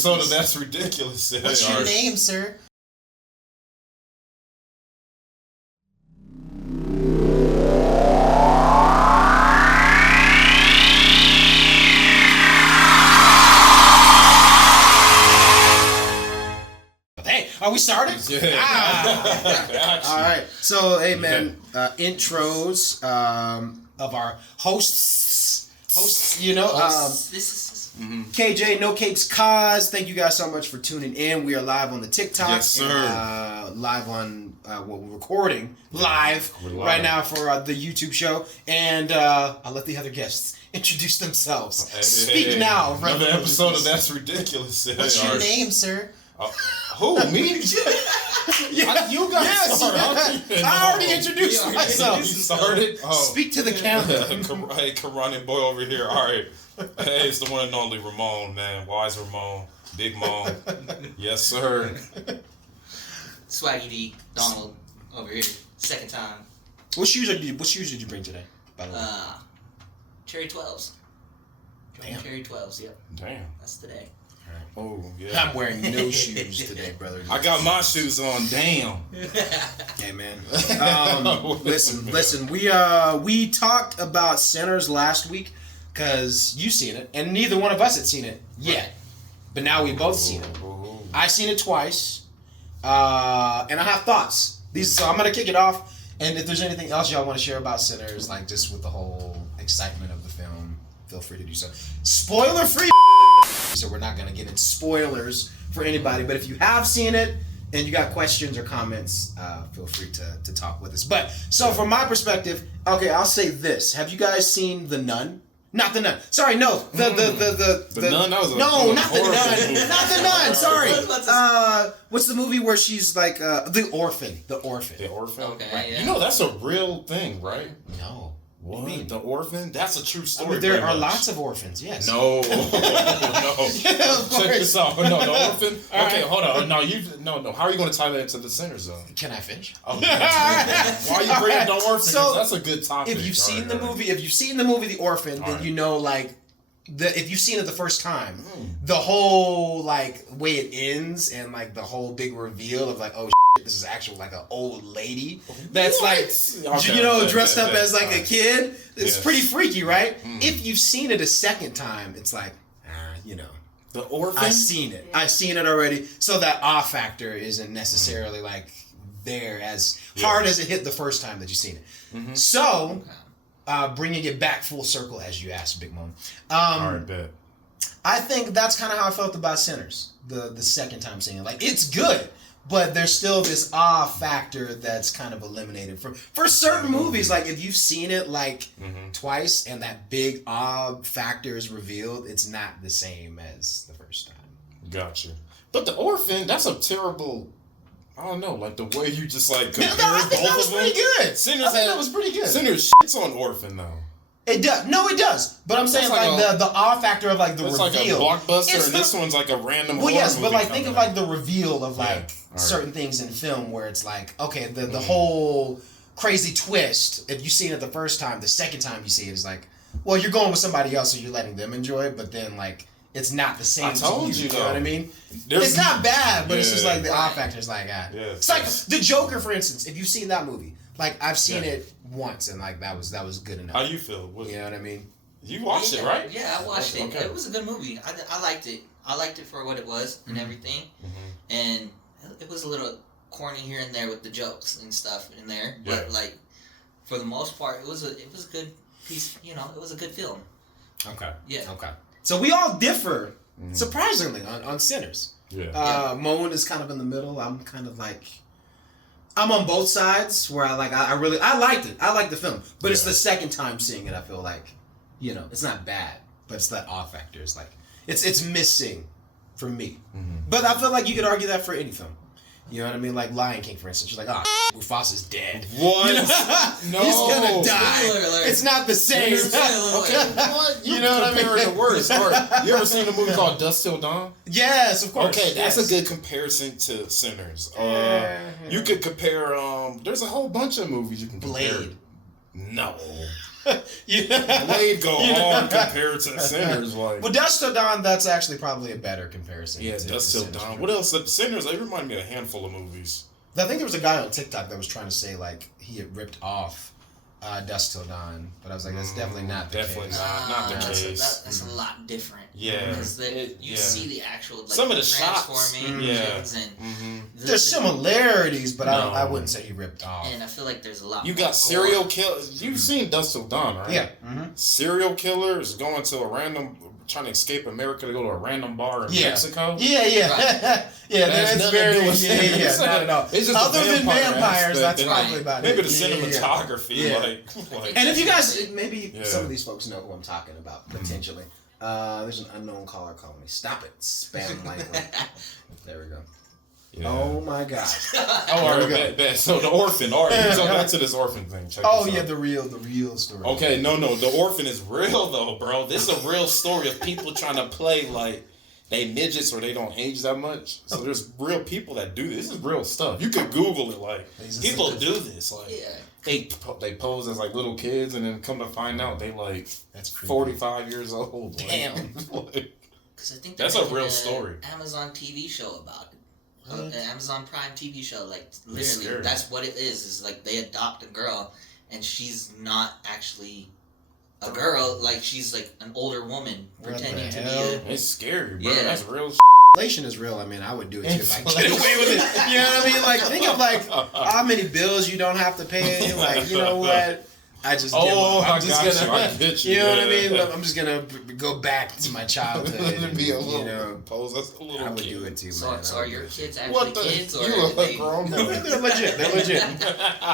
episode of That's Ridiculous. What's your name, sir? Are we started? Yeah. All right. So, hey, man, intros of our hosts, you know. KJ, No Capes Cause, thank you guys so much for tuning in. We are live on the TikTok. Yes, sir. And, live on, we're recording live right now for the YouTube show. And I'll let the other guests introduce themselves. Speak now. Another episode of That's Ridiculous. What's your name, sir? Who, me? Yeah. You guys started. I already introduced myself. You started? Oh. Speak to the camera. Hey, Kurran boy over here. All right. Hey, it's the one and only Ramon, man. Wise Ramon. Big Mom. Yes, sir. Swaggy D, Donald, over here. Second time. What shoes did you bring today, by the way? Cherry 12s. Damn. Cherry 12s, yep. Damn. That's today. Oh, yeah. I'm wearing no shoes today, brother. I got my shoes on. Damn. Hey, man. Listen. We talked about Sinners last week because you seen it, and neither one of us had seen it yet. But now we both seen it. I seen it twice, and I have thoughts. So I'm gonna kick it off, and if there's anything else y'all want to share about Sinners, like just with the whole excitement of the film, feel free to do so. Spoiler free. So we're not gonna get into spoilers for anybody, but if you have seen it and you got questions or comments, feel free to talk with us. But so from my perspective, okay, I'll say this: have you guys seen The Nun? Not The Nun. Sorry, no. The Nun. That was not The Nun. Not The Nun. Sorry. What? What's the movie where she's like The Orphan? The Orphan. The Orphan? Okay, right. yeah. You know that's a real thing, right? No. What? do you mean? The Orphan? That's a true story. I mean, there are lots of orphans, yes. No. Yeah, Check this out. No, The Orphan. All Okay, right. hold on. No. How are you going to tie that into the Sinner Zone? Can I finish? Oh, why are you bringing The Orphan? So, that's a good topic. If you've seen the movie, The Orphan, then you know, like, if you've seen it the first time, the whole like way it ends and like the whole big reveal of like, oh shit, this is actually like an old lady that's dressed up as like a kid. It's pretty freaky, right? If you've seen it a second time, it's like, The Orphan. I've seen it already. So that awe factor isn't necessarily like there as hard as it hit the first time that you've seen it. So. Bringing it back full circle, as you asked, Big Mom. All right, bet. I think that's kind of how I felt about Sinners the second time seeing it. Like, it's good, but there's still this awe factor that's kind of eliminated for certain movies. Like, if you've seen it like twice and that big awe factor is revealed, it's not the same as the first time. Gotcha. But The Orphan, that's a terrible. I don't know, like the way you just like compare I think that was pretty good. Sinners that was pretty good. Sinners shits on Orphan though. It does. No, it does. But I'm saying like the awe factor of like the reveal. It's like a blockbuster, and this one's like a random. Well, yes, but like think of like the reveal of like certain things in film where it's like, okay, the whole crazy twist. If you've seen it the first time, the second time you see it is like, well, you're going with somebody else, so you're letting them enjoy it, but then like. It's not the same. I told you, you know what I mean? There's, it's not bad, but it's just like the awe factor is like, It's like The Joker, for instance. If you've seen that movie, like I've seen it once, and like that was good enough. How you feel? You know what I mean? You watched it, right? Yeah, I watched it. It was a good movie. I liked it. I liked it for what it was and everything. And it was a little corny here and there with the jokes and stuff in there, but like for the most part, it was a good piece. You know, it was a good film. Okay. Yeah. Okay. So we all differ, surprisingly, on Sinners. Yeah. Moen is kind of in the middle. I'm kind of like, I'm on both sides where I liked it. I liked the film, but it's the second time seeing it. I feel like, it's not bad, but it's that awe factor. It's like it's missing for me. But I feel like you could argue that for any film. You know what I mean? Like Lion King, for instance. You're like, Mufasa's dead. What? No. He's gonna die. It's not the same. Okay, what? You know what I mean? The worst. You ever seen a movie called Dusk Till Dawn? Yes, of course. Okay, that's a good comparison to Sinners. You could compare. There's a whole bunch of movies you can compare. Blade. No. Blade go hard compared to Sinners. Like, well, Dusk Till Dawn, that's actually probably a better comparison. yeah, Dusk Till Dawn. What else? Sinners, they remind me of a handful of movies. I think there was a guy on TikTok that was trying to say like he had ripped off Dusk Till Dawn, but I was like, that's definitely not the case. Not the case. That's a lot different. Yeah, because you see the actual like some of the transformations shots. and there's similarities, but I wouldn't say he ripped off. And I feel like there's a lot. You got serial killers. You've seen Dusk Till Dawn, right? Yeah. Serial killers going to trying to escape America to go to a random bar in Mexico. Yeah. Right. Yeah, that's very not at all. It's just other than vampires, that's probably about maybe it. the cinematography, like. And if you guys, maybe some of these folks know who I'm talking about potentially. There's an unknown caller calling me. Stop it, spam language. There we go. Yeah. Oh my God. All right, bad. So the orphan. All right, so back to this orphan thing. Check this out. The real story. Okay, no, the orphan is real though, bro. This is a real story of people trying to play like they midgets or they don't age that much. So there's real people that do this. This is real stuff. You could Google it. Like people do this. Like they pose as like little kids, and then come to find out they like that's 45 years old. Damn. Because I think that's a real story. Amazon TV show about it. An Amazon Prime TV show, like literally, that's what it is. Is like they adopt a girl, and she's not actually a girl. Like she's like an older woman pretending to be. It's scary, bro. Yeah. That's real. Inflation is real. I mean, I would do it too if I could get away with it. You know what I mean? Like think of like how many bills you don't have to pay. Like you know what? I just give up. I'm just gonna, you know what I mean? I'm just gonna go back to my childhood and be a little, you know, pose as a little I would kid. do it too, so, man. so are your kids actually kids, or you are they grown man? They're legit. They're legit.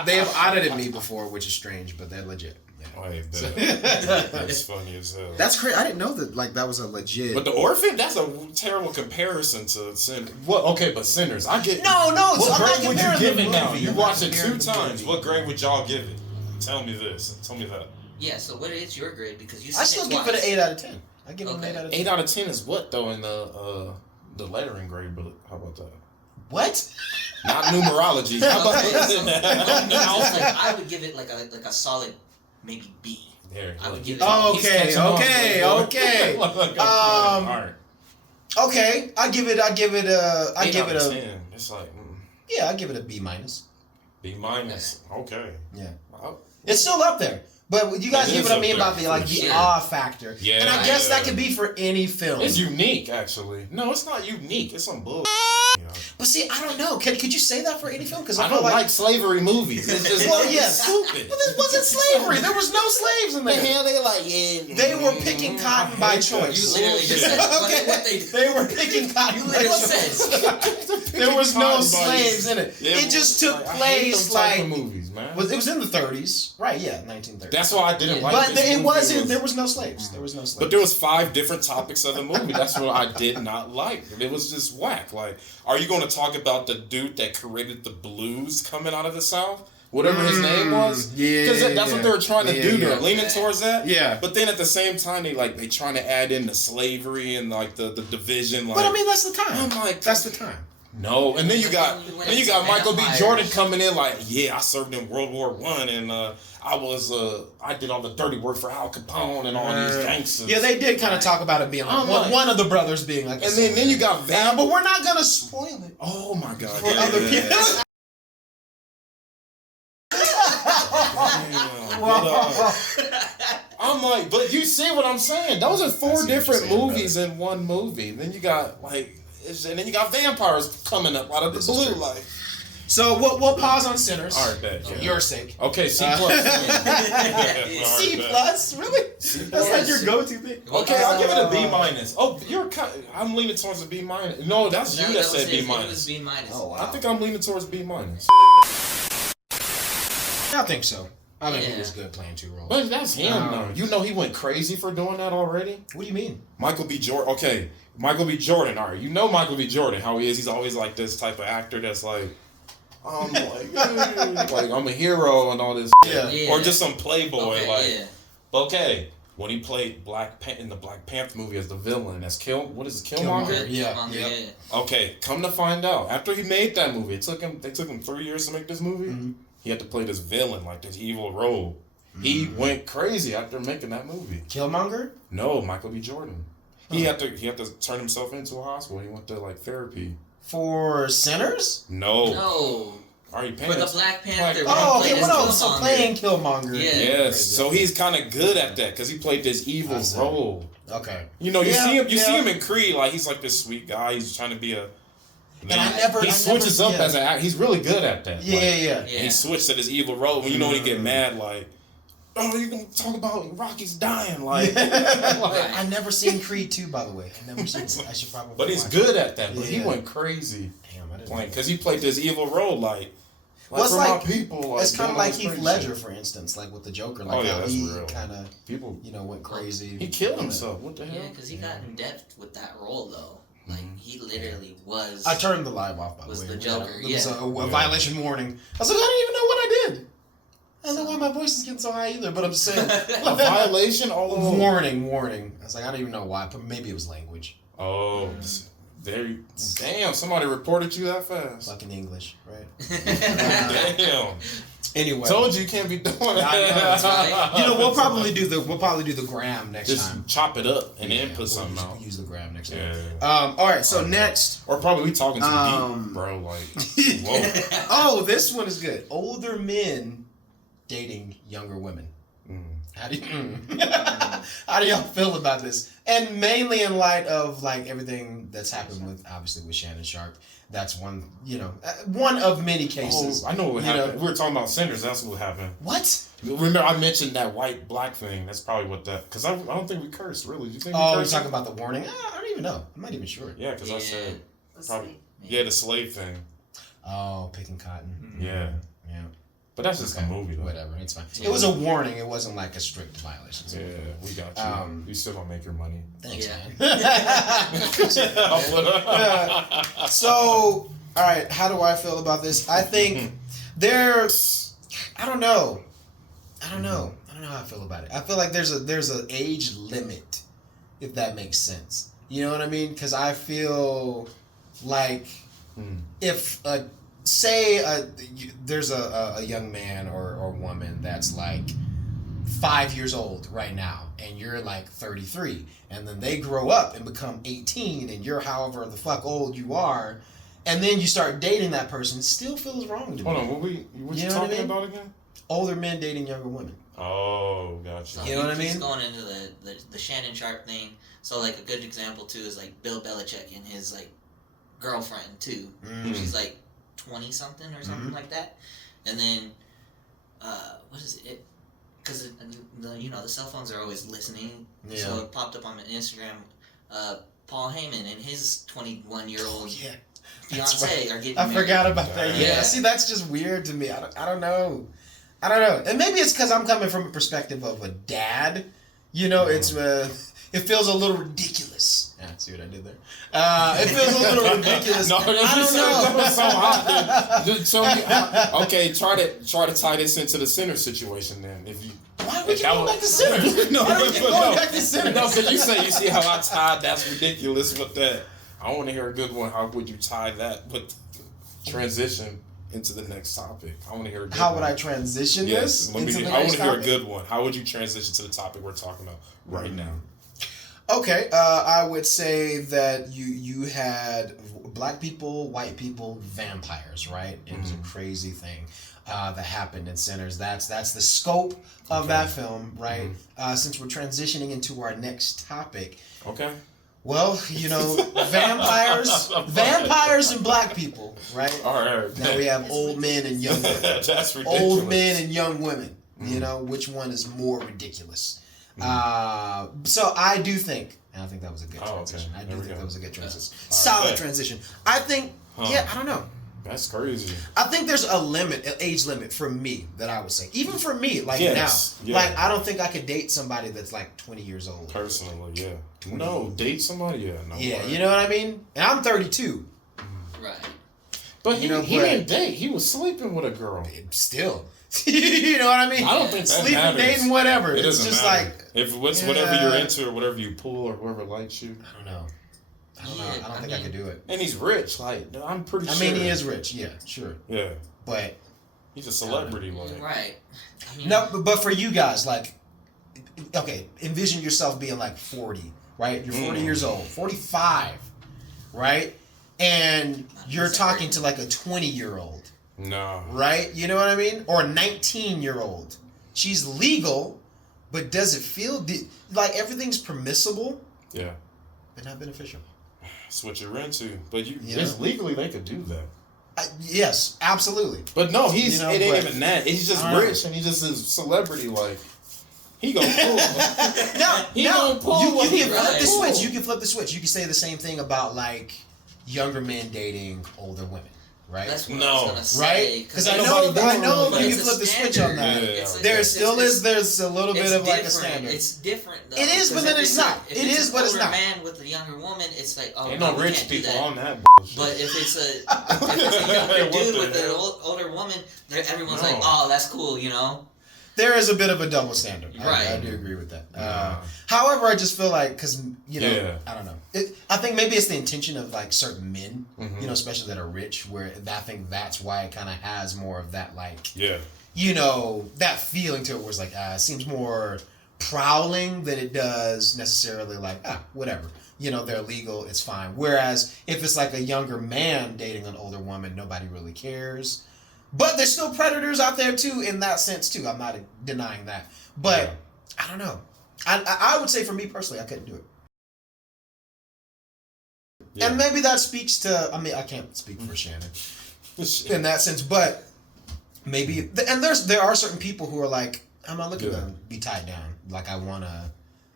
They have audited me before, which is strange, but they're legit. Yeah. That's funny as hell. That's crazy. I didn't know that. Like that was a legit. But the orphan, that's a terrible comparison to Sinners. What? Okay, but Sinners, I get. No. What grade would you give it now? You watched it 2 times. What grade would y'all give it? Tell me this. Tell me that. Yeah. So what is your grade? Because you. I still give it an 8 out of 10. I give it an 8 out of 10. 8 out of 10 is what though in the lettering grade book? How about that? What? Not numerology. How about that? I would give it like a solid maybe B. There. I would give it. Okay. All right. Okay. I give it a. 10. It's like. Yeah, I give it a B minus. B minus. Okay. Yeah. Wow. It's still up there. But you guys get what I mean about the awe factor. Yeah. And I guess that could be for any film. It's unique, actually. No, it's not unique. It's some bull. But see, I don't know. Could you say that for any film? Because I don't like slavery movies. It's just stupid. But this wasn't slavery. There was no slaves in there. The hell they like, yeah. They were picking cotton by choice. You literally just said they were picking cotton by choice. There was no slaves in it. It just took place like movies, man. It was in the 30s, right? Yeah, 1930s. That's why I didn't like. But it wasn't. There was no slaves. There was no slaves. But there was 5 different topics of the movie. That's what I did not like. It was just whack. Like, are you going to talk about the dude that created the blues coming out of the South? Whatever his name was? Yeah. Because that's what they were trying to do. They're leaning towards that. Yeah. But then at the same time, they trying to add in the slavery and like the division. Like, but I mean, that's the time. I'm like, that's the time. No, and then you got Michael B. Jordan coming in like, yeah, I served in World War I, and I did all the dirty work for Al Capone and all these gangsters. Yeah, they did kind of talk about it being like one of the brothers being like. And then you got Van, but we're not gonna spoil it. Oh my God! For other people. I'm like, but you see what I'm saying? Those are 4 different movies in one movie. Then you got and then you got vampires coming up out of the blue, like. So we'll pause on Sinners. All right, bet. For your sake. Okay, C plus. C plus, really? That's like your go-to thing. Okay, I'll give it a B minus. Oh, I'm leaning towards a B minus. No, that's you that said B minus. It was B minus. Oh wow. I think I'm leaning towards B minus. I think so. I think he was good playing 2 roles. But that's him, though. You know he went crazy for doing that already? What do you mean? Michael B. Jordan. Okay, Michael B. Jordan. All right, you know Michael B. Jordan, how he is. He's always like this type of actor that's like, like I'm a hero and all this. Yeah. Or just some playboy. Okay, okay, when he played in the Black Panther movie as the villain, as Killmonger? Yeah. Okay, come to find out, after he made that movie, they took him 3 years to make this movie. Mm-hmm. He had to play this villain, like this evil role. He went crazy after making that movie. Killmonger? No, Michael B. Jordan. He had to turn himself into a hospital. He went to like therapy. For Sinners? No. Are you paying? For the Black Panther. Oh, okay. Well, no. So playing Killmonger. Yeah. Yes. So he's kind of good at that because he played this evil role. Okay. You know, you see him. You see him in Creed. Like he's like this sweet guy. He's trying to be a. He switches up as an actor. He's really good at that. Yeah. And he switched to this evil role. When you know when he get mad, like, oh, you gonna talk about Rocky's dying, like. I never seen Creed 2, by the way. I never seen it. I should probably. But he's good at that. But he went crazy. Damn, I didn't. Because he played this evil role, like. Well, it's for like my people. Like, it's kind of like Heath Ledger, for instance, like with the Joker. Like how he kind of people, went crazy. He killed himself. What the hell? Yeah, because he got in depth with that role though. Like he literally was. I turned the live off, by the way. Was the Joker? It was a violation warning. I was like, I don't even know what I did. I don't know why my voice is getting so high either. But I'm just saying, a violation. Warning. I was like, I don't even know why. But maybe it was language. Oh. Damn, somebody reported you that fast. Fucking English, right? Damn. Anyway, told you can't be doing that. Right. You know, we'll probably do the gram next time. Just chop it up and then put something out. We'll use the gram next time. Yeah. All right. So next, or probably we talking too deep, bro. Like, whoa. Oh, this one is good. Older men dating younger women. How do y'all feel about this? And mainly in light of like everything that's happened with obviously with Shannon Sharp. That's one, one of many cases. Oh, I know what happened. We were talking about Sinners. That's what happened. What? Remember, I mentioned that white-black thing. That's probably what that. Because I don't think we cursed. Really? Do you think? Oh, you're talking about the warning? I don't even know. I'm not even sure. Yeah, because I said probably. Yeah, the slave thing. Oh, picking cotton. Yeah. But that's just a movie, though. Whatever, it's fine. It was a warning. It wasn't like a strict violation. So we got you. You still gonna make your money. Thanks, man. So, all right, how do I feel about this? I think I don't know how I feel about it. I feel like there's an age limit, if that makes sense. You know what I mean? Because I feel like if there's a young man or woman that's like 5 years old right now, and you're like 33, and then they grow up and become 18, and you're however the fuck old you are, and then you start dating that person, it still feels wrong to me. Hold on, what you talking about again? Older men dating younger women. Oh, gotcha. So you know what I mean? He's going into the Shannon Sharp thing. So like a good example too is like Bill Belichick and his like girlfriend too. She's like 20 something or something like that, and then what is it? Because the cell phones are always listening. Yeah. So it popped up on my Instagram. Paul Heyman and his 21-year-old fiance are getting married. I forgot about that. Yeah. See, that's just weird to me. I don't know. And maybe it's because I'm coming from a perspective of a dad. It feels a little ridiculous. Yeah, see what I did there? It feels a little ridiculous. No, I don't know. So hot. Just show me. Okay, try to tie this into the Sinner situation then. Why are we going back to Sinners? Why are we going back to Sinners? No, because you see how I tied that's ridiculous with that. I want to hear a good one. How would you tie that with transition into the next topic? I want to hear a good one. How would I transition this? I want to hear a good one. How would you transition to the topic we're talking about right now? Okay, I would say that you had black people, white people, vampires, right? It was a crazy thing that happened in Sinners. That's the scope of that film, right? Since we're transitioning into our next topic. Okay. Well, vampires and black people, right? All right. Now we have old men and young women. That's ridiculous. Old men and young women. Which one is more ridiculous? So I do think, and I think that was a good transition. Okay. I do think that was a good transition. Right. Solid transition. I think, I don't know. That's crazy. I think there's an age limit for me that I would say. Even for me, like now. Yeah. Like, I don't think I could date somebody that's like 20 years old. Personally, yeah. No, date somebody? Yeah, no. Yeah, you know what I mean? And I'm 32. Right. But he didn't date. He was sleeping with a girl. Still. You know what I mean? I don't think that sleeping, matters. dating, whatever. It's just matter. like if it's whatever you're into or whatever you pull or whoever likes you. I don't know. I don't think I could do it. And he's rich. Like I'm pretty sure. I mean, he is rich. Yeah, sure. Yeah. But He's a celebrity, like. Right. I mean, No, but for you guys, like, okay, envision yourself being like 40, right? You're 40 years old, 45, right? And you're talking to like a 20-year-old. No. Right? You know what I mean? Or a 19-year-old. She's legal, but does it feel like everything's permissible? Yeah. But not beneficial. That's what you're into. But just legally, they could do that. Yes, absolutely. But no, it ain't even that. He's just rich, and he's just a celebrity. Like, he gonna pull. No, pull. You can flip the switch. You can flip the switch. You can say the same thing about like younger men dating older women. Right? That's what I was gonna say. Right? Because I know you can flip the switch on that. Yeah. There's a little bit of like a standard. It's different though. It is, but then it's not. It is, but it's not. If it's an older man with a younger woman, it's like, oh, ain't no, no we rich can't people do that. on that bullshit. But if it's a younger dude with an older woman, everyone's like, oh, that's cool, you know? There is a bit of a double standard. Right. I do agree with that. However, I just feel like, because, you know, I don't know. I think maybe it's the intention of, like, certain men, you know, especially that are rich, where I think that's why it kind of has more of that, like, you know, that feeling to it where it's like, it seems more prowling than it does necessarily like, whatever. You know, they're legal, it's fine. Whereas if it's like a younger man dating an older woman, nobody really cares. But there's still predators out there too, in that sense too. I'm not denying that. But I don't know. I would say for me personally, I couldn't do it. Yeah. And maybe that speaks to, I mean, I can't speak for Shannon in that sense, but maybe, and there are certain people who are like, I'm not looking to be tied down. Like, I want to,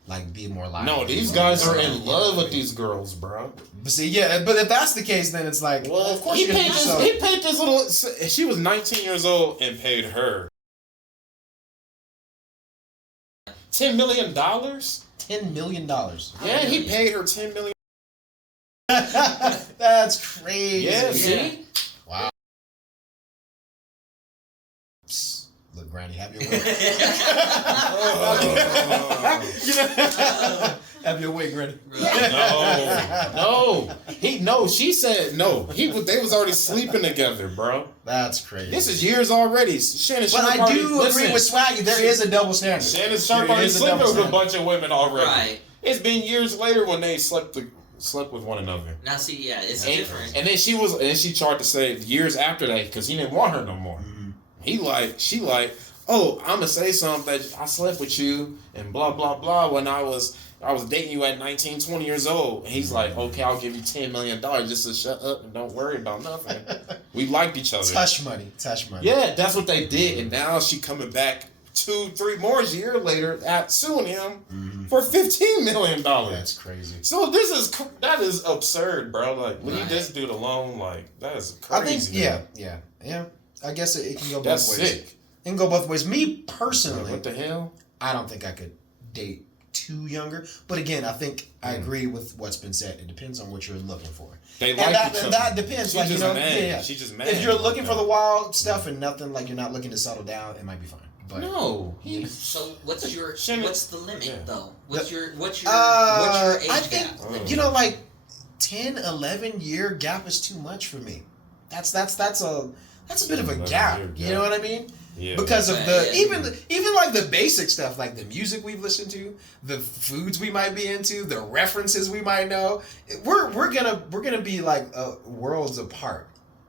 like, be more live. No, these guys are in love with these girls, bro. But see, but if that's the case, then it's like, well, of course he paid this little. She was 19 years old and paid her $10 million. $10 million. Yeah, he paid her $10 million. That's crazy. Yeah, see? Wow. Psst. Look, Granny, have your way. Have your way, Granny. No. She said no. They was already sleeping together, bro. That's crazy. This is years already. Shannon but I do agree with Swaggy. There is a double standard. Shannon Sharp already sleeping with a bunch of women already. Right. It's been years later when they slept with one another. Now see, it's different. And then she tried to say years after that because he didn't want her no more. Mm-hmm. She like, oh, I'm gonna say something that I slept with you and blah blah blah when I was dating you at 19, 20 years old. And he's like, okay, I'll give you $10 million just to shut up and don't worry about nothing. We liked each other. Touch money. Yeah, that's what they did. And now she coming back 2-3 more years later at suing him for $15 million. That's crazy. So that is absurd, bro. Like, leave this dude alone. Like, that is crazy. I think, yeah. I guess it can go both ways. That's sick. It can go both ways. Me personally, what the hell? I don't think I could date too younger. But again, I think I agree with what's been said. It depends on what you're looking for. They like and that depends. She's just mad. She's just mad. If you're looking for the wild stuff and nothing, like you're not looking to settle down, it might be fine. But no. So what's the limit though? What's your age I think gap? Like 10, 11 year gap is too much for me. That's a bit of a gap. You know what I mean? Yeah. Because of even like the basic stuff, like the music we've listened to, the foods we might be into, the references we might know, we're gonna be like worlds apart,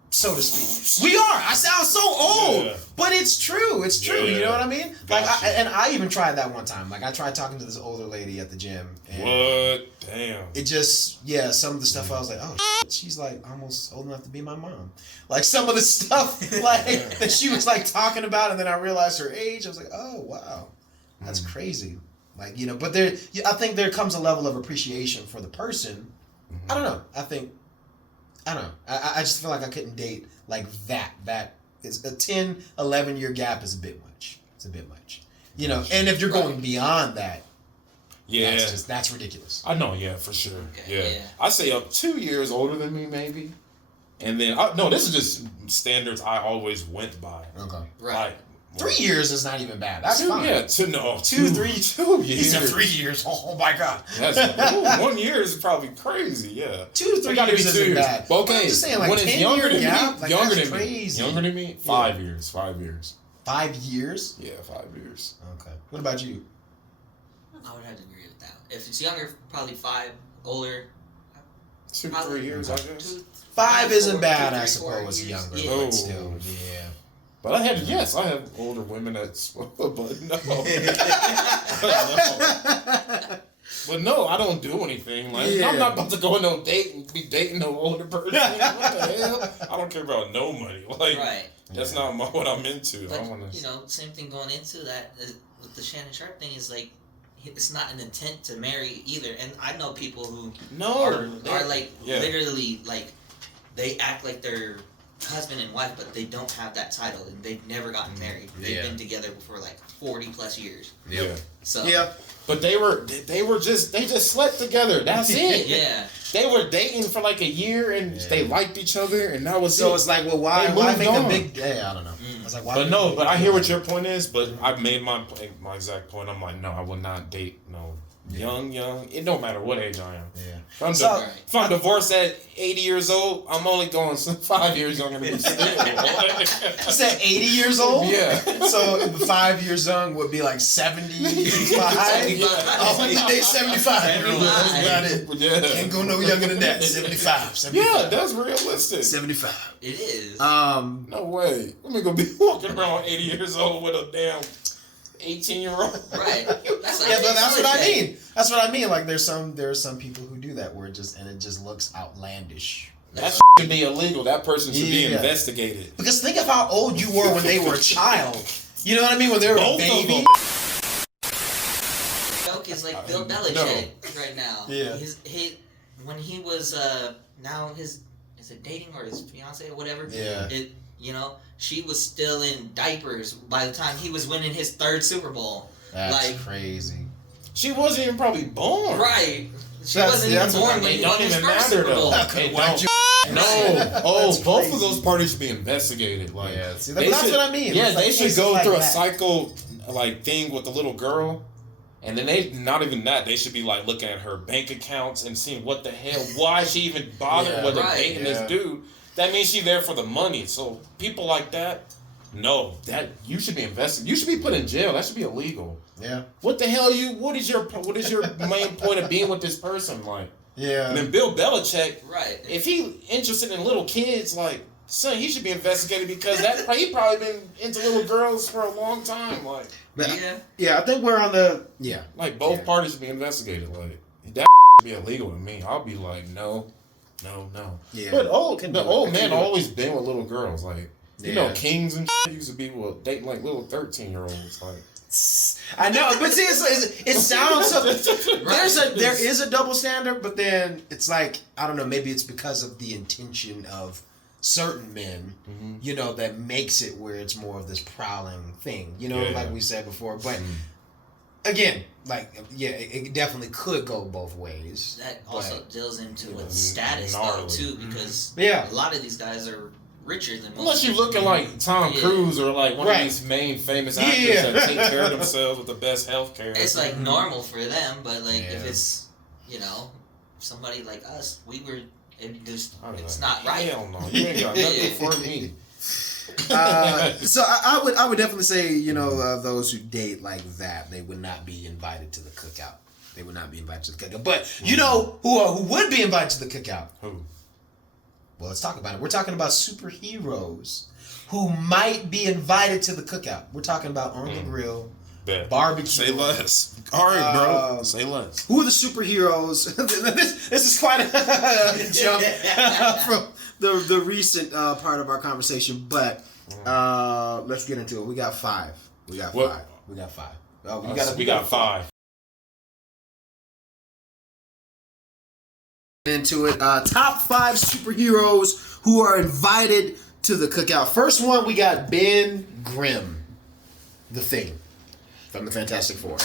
so to speak. We are. I sound so old, but it's true. It's true. Yeah. You know what I mean? Like, I even tried that one time. Like, I tried talking to this older lady at the gym. And what? Damn. It just some of the stuff I was like, oh, shit, she's like almost old enough to be my mom. Like some of the stuff like that she was like talking about, and then I realized her age. I was like, oh wow, that's crazy. Like, you know, but I think there comes a level of appreciation for the person. I don't know. I don't know. I just feel like I couldn't date like that. That is a 10, 11 year gap is a bit much. It's a bit much. You know, and if you're going beyond that, that's ridiculous. I know, for sure. Okay, yeah. I say up 2 years older than me, maybe. And then, this is just standards I always went by. Okay. Right. 3 years is not even bad. That's fine. Yeah, 2 years. He said 3 years. Oh my God. That's 1 year is probably crazy. Yeah, 2 to 3 years isn't bad. But okay, I'm just saying, like, when 10 it's younger than gap, me, like, younger that's than crazy. me, younger than me, 5 years. 5 years. 5 years? Yeah, 5 years. Okay. What about you? I would have to agree with that. If it's younger, probably 5. Older, 2 to 3 years, I guess. 5 isn't bad, 2, I 3, 4 suppose. years. Younger, Yeah. but still, yeah. But I have older women that's, but no. But no, I don't do anything. Like, I'm not about to go on no date and be dating no older person. What the hell? I don't care about no money. Like, that's not what I'm into. But, I wanna... same thing going into that with the Shannon Sharp thing is like, it's not an intent to marry either. And I know people who are like literally like, they act like they're husband and wife, but they don't have that title and they've never gotten married. They've been together for like 40 plus years. Yeah. So but they just slept together. That's it. Yeah. They were dating for like a year and they liked each other and that was so it. It's like, well, why make a big? Yeah, I don't know. I was like, why? But I hear what your point is. But I made my exact point. I'm like, no, I will not date no young. It don't matter what age I am. Yeah. If I'm divorced at 80 years old, I'm only going 5 years younger than me. You said 80 years old? Yeah. So 5 years young would be like 75? I want to date 75. Got it. Yeah. Can't go no younger than that. 75. Yeah, that's realistic. 75. It is. No way. Let me go be walking around 80 years old with a damn 18-year-old. Right. That's like But that's what I mean. That's what I mean. Like there are some people who do that where it just looks outlandish. That should be illegal. That person should be investigated. Because think of how old you were when they were a child. You know what I mean? When they were a baby. Joke is like Bill Belichick right now. Yeah. When he was now is it dating or his fiance or whatever? Yeah. She was still in diapers by the time he was winning his 3rd Super Bowl. That's crazy. She wasn't even probably born. Right. She wasn't even born when he won his first Super Bowl. Both of those parties should be investigated. Like, that's what I mean. Yeah, they should go through a cycle thing with the little girl. And then they should be like looking at her bank accounts and seeing what the hell, why she even bothered with dating this dude. That means she's there for the money. So people like that, no, that you should be investigated. You should be put in jail. That should be illegal. Yeah. What the hell what is your main point of being with this person like? Yeah. And then Bill Belichick, right? If he interested in little kids, like, son, he should be investigated because he probably been into little girls for a long time, like. Yeah, I think we're on the Like both parties should be investigated. Like that should be illegal to me. I'll be like, no. Yeah. But the old man always been with little girls. Like kings and shit used to be dating like little 13-year-olds. Like I know, but see, it sounds so. There is a double standard, but then it's like I don't know. Maybe it's because of the intention of certain men, that makes it where it's more of this prowling thing, like we said before. But again, it definitely could go both ways. That also deals into with status though too, because a lot of these guys are richer than most. Unless you're looking like Tom Cruise or like one of these main famous actors that take care of themselves with the best health care. It's like normal for them, but like if it's somebody like us, it's not right. Hell no, you ain't got nothing for me. So I would definitely say those who date like that, they would not be invited to the cookout. They would not be invited to the cookout. But who would be invited to the cookout? Who? Well, let's talk about it. We're talking about superheroes who might be invited to the cookout. We're talking about on the grill, barbecue. Say less. All right, bro. Say less. Who are the superheroes? this is quite a jump from the recent part of our conversation, but let's get into it. We got 5. We got 5. Oh, we got 5. Into it. Top 5 superheroes who are invited to the cookout. First one, we got Ben Grimm, the Thing, from the Fantastic Four.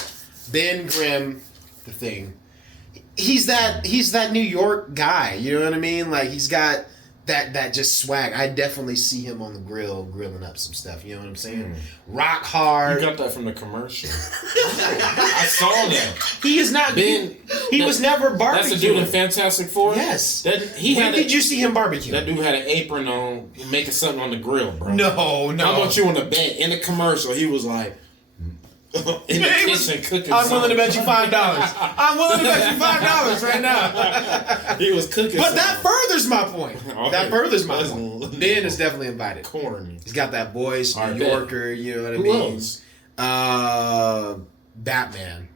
Ben Grimm, the Thing. He's that New York guy. You know what I mean? Like he's got that just swag. I definitely see him on the grill grilling up some stuff. You know what I'm saying? Rock hard. You got that from the commercial. I saw that. He is not. He was never barbecuing. That's the dude in Fantastic Four. Yes. When did you see him barbecue? That dude had an apron on, making something on the grill, bro. No. How about you on the bed in the commercial? He was like. In the kitchen cooking. I'm willing to bet you $5. I'm willing to bet you $5 right now. He was cooking. But that furthers my point. That furthers my point. Ben is definitely invited. Corny. He's got that voice, New Yorker. You know what I mean? Batman.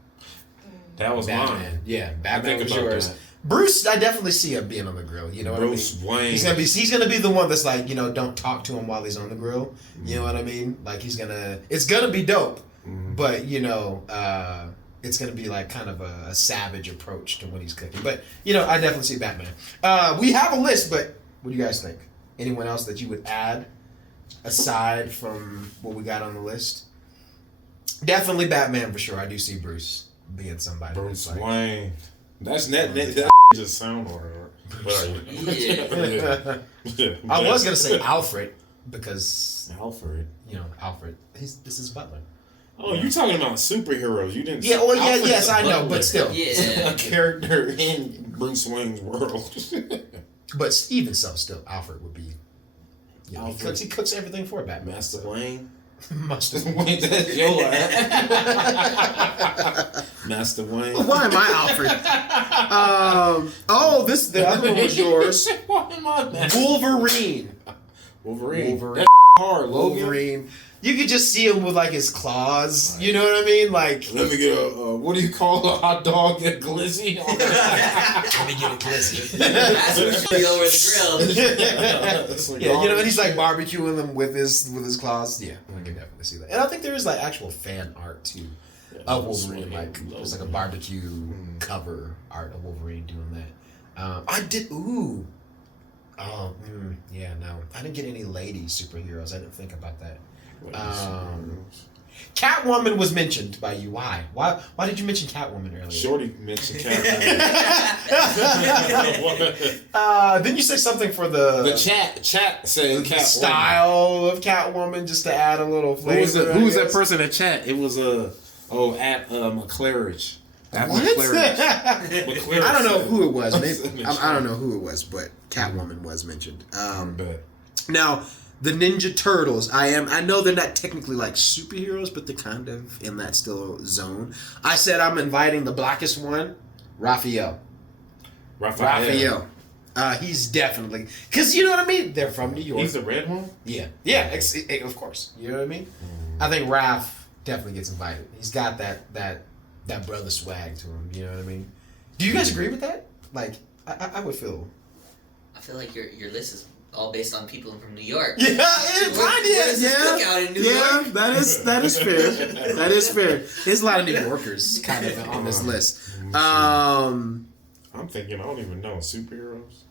That was mine. Yeah, Batman was yours. That. Bruce, I definitely see him being on the grill. You know what I mean? Bruce Wayne. He's gonna be the one that's like, don't talk to him while he's on the grill. You know what I mean? Like it's gonna be dope. But it's gonna be like kind of a savage approach to when he's cooking. But I definitely see Batman. We have a list, but what do you guys think? Anyone else that you would add aside from what we got on the list? Definitely Batman for sure. I do see Bruce being somebody. Bruce Wayne. That just sound hard. Yeah. I was gonna say Alfred because Alfred. Alfred. This is Butler. Oh, you talking about superheroes? You didn't. Yeah. Well, yes, I know, but still, yeah, a character in Bruce Wayne's world. But even so, still, Alfred would be. He cooks everything for Batman. Master Wayne. Master Wayne, that's your ass. Master Wayne. Why am I Alfred? The other one was yours. Why am I Master? Wolverine. That's hard, Logan. Wolverine. You could just see him with like his claws. You know what I mean? Like, let me get what do you call a hot dog? A glizzy? Let me get a glizzy. That's what should be over the grill. Yeah, and he's like barbecuing them with his claws. Yeah, I can definitely see that. And I think there is like actual fan art too of Wolverine. Like there's like a barbecue cover art of Wolverine doing that. I did. Ooh. Oh, yeah. No, I didn't get any lady superheroes. I didn't think about that. Catwoman was mentioned by you. Why? Why did you mention Catwoman earlier? Shorty mentioned Catwoman. Didn't you say something for the chat said Catwoman. Style of Catwoman, just to add a little flavor? Who was that person in chat? It was at McClarridge. What? McClarridge. I don't know who it was. Maybe I don't know who it was, but Catwoman was mentioned. Now, the Ninja Turtles. I know they're not technically like superheroes, but they're kind of in that still zone. I said I'm inviting the blackest one, Raphael. He's definitely, because you know what I mean. They're from New York. He's the red one. Yeah. Of course. You know what I mean. I think Raph definitely gets invited. He's got that brother swag to him. You know what I mean. Do you guys agree with that? Like, I would feel. I feel like your list is all based on people from New York. Yeah, it kind is. Cookout in New York? That is fair. That is fair. There's a lot of New Yorkers kind of on this list. I'm thinking I don't even know superheroes.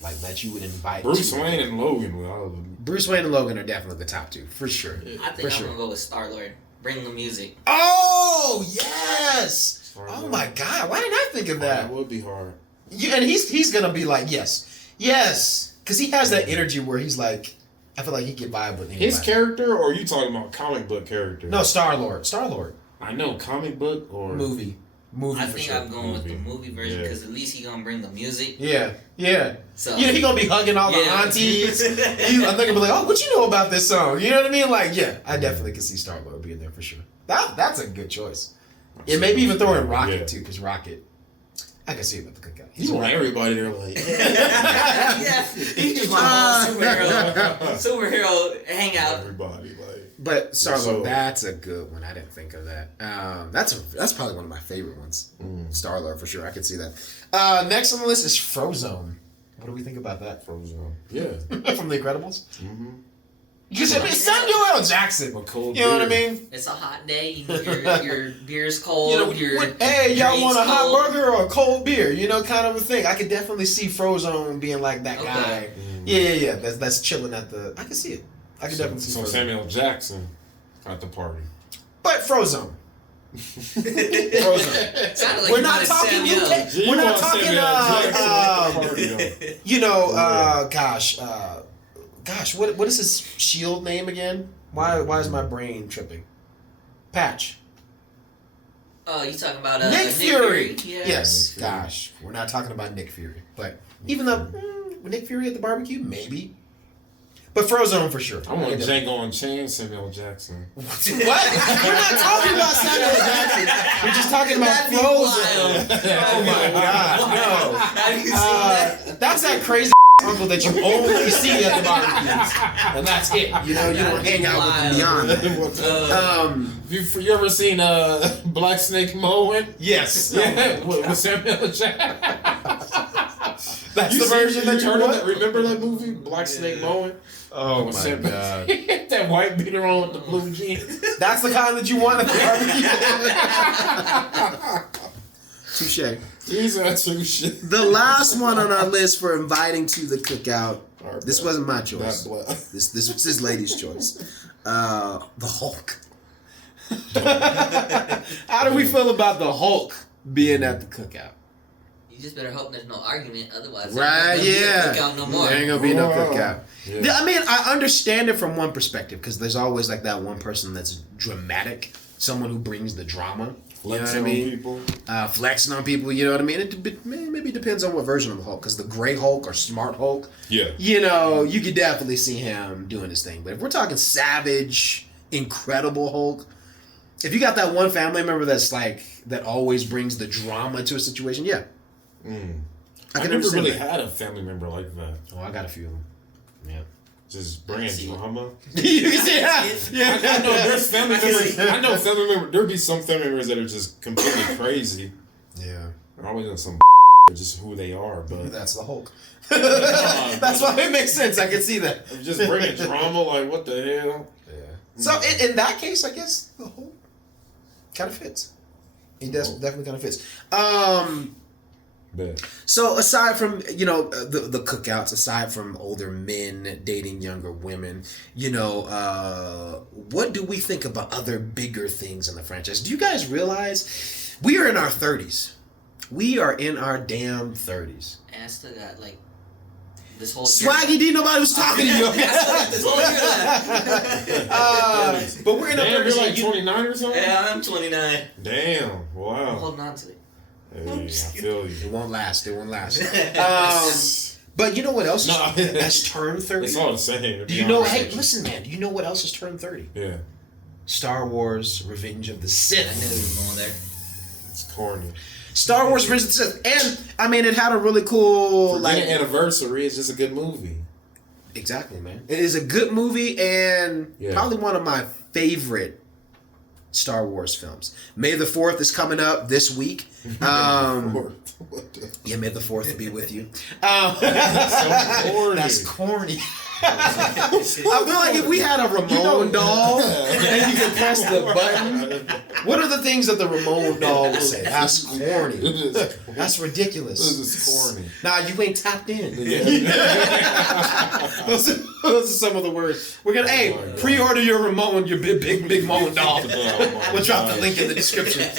Like that you would invite. Bruce Wayne and Logan. Bruce Wayne and Logan are definitely the top two for sure. I think I'm gonna go with Star-Lord. Bring the music. Oh yes! Star-Lord. Oh my God! Why didn't I think of that? That would be hard. And he's gonna be like yes, because he has that energy where he's like, I feel like he can vibe with anybody. His character, or are you talking about comic book character? No, Star-Lord. I know comic book or movie. I for think sure. I'm going with the movie version because at least he gonna bring the music. Yeah. So he gonna be hugging all the aunties. I think I'll be like, oh, what you know about this song? You know what I mean? Like, yeah, I definitely can see Star-Lord being there for sure. That's a good choice. Yeah, maybe even throw in Rocket too, because Rocket, I can see him at the cookout. He's want everybody there like. Yeah, he's just my superhero hangout. Everybody like. But Star-Lord, that's a good one. I didn't think of that. That's probably one of my favorite ones. Star-Lord for sure. I could see that. Next on the list is Frozone. What do we think about that? Frozone. Yeah. From The Incredibles? Mm-hmm. Because it's Samuel L. Jackson. You know what I mean? It's a hot day. You know, your beer's cold. Hey, y'all want a hot burger or a cold beer? You know, kind of a thing. I could definitely see Frozone being like that guy. Yeah. That's chilling at the. I can see it. I can definitely see Frozone. Samuel Jackson at the party. But Frozone. Sounded like We're you not wanted talking Samuel. UK. We're not talking. Gosh, what is his Shield name again? Why is my brain tripping? Patch. Oh, you talking about Nick Fury. Yeah. Yes. Gosh, we're not talking about Nick Fury, but even though Nick Fury at the barbecue, maybe. But Frozone for sure. I want Django Unchained, Samuel Jackson. What? We're not talking about Samuel Jackson. We're just talking about Frozone. Oh my God, no. Have you seen that? That's that crazy uncle that you only see at the barbecues, and that's it. You know, you don't hang out with him beyond. You ever seen Black Snake Moan? Yes. Yeah, with Samuel Jackson. That's the version that you want? Remember that movie, Black Snake Moan? Oh my God. That white beater on with the blue jeans. That's the kind that you want at the barbecue. Touche. These are touche. The last one on our list for inviting to the cookout. This wasn't my choice. This was his lady's choice. The Hulk. How do we feel about the Hulk being at the cookout? You just better hope there's no argument, otherwise Right, there ain't gonna be a cookout no more. There ain't gonna be no cookout. Yeah. I mean, I understand it from one perspective because there's always like that one person that's dramatic, someone who brings the drama. You know what I mean? Flexing on people, you know what I mean? It maybe depends on what version of the Hulk, because the Gray Hulk or Smart Hulk, you know, you could definitely see him doing his thing. But if we're talking savage, incredible Hulk, if you got that one family member that's like, that always brings the drama to a situation, yeah. I never really had a family member like that. Oh, I got a few of them. Yeah. Just bring drama. You can see I know there's family members. I know family members. There'll be some family members that are just completely crazy. Yeah. They're always on some just who they are, but that's the Hulk. That's why it makes sense. I can see that. Just bringing drama, like what the hell? Yeah. So in that case, I guess the Hulk kind of fits. He definitely kind of fits. So aside from, you know, the cookouts, aside from older men dating younger women, you know, what do we think about other bigger things in the franchise? Do you guys realize we are in our 30s? We are in our damn 30s. And I still got like this whole Swaggy D, nobody was talking to you. This whole year but we're in our 30s. You're like 29 or something? Yeah, I'm 29. Damn, wow. I'm holding on to it. Hey, I feel you. It won't last. But you know what else has turned 30? It's all the same. Do you know? Hey, listen, man. Do you know what else has turned 30? Yeah. Star Wars: Revenge of the Sith. I knew it was going there. It's corny. Star Wars: Revenge of the Sith, and I mean, it had a really cool anniversary. It's just a good movie. Exactly, man. It is a good movie and probably one of my favorite Star Wars films. May the 4th is coming up this week. Yeah, May the 4th be with you. That's corny. I feel like if we had a Ramon doll and you could press the button, what are the things that the Ramon doll would say? That's corny. That's ridiculous. This is corny. Nah, you ain't tapped in. Those are some of the words. We're gonna pre-order your Ramon, your big Ramon doll. We'll drop the link in the description.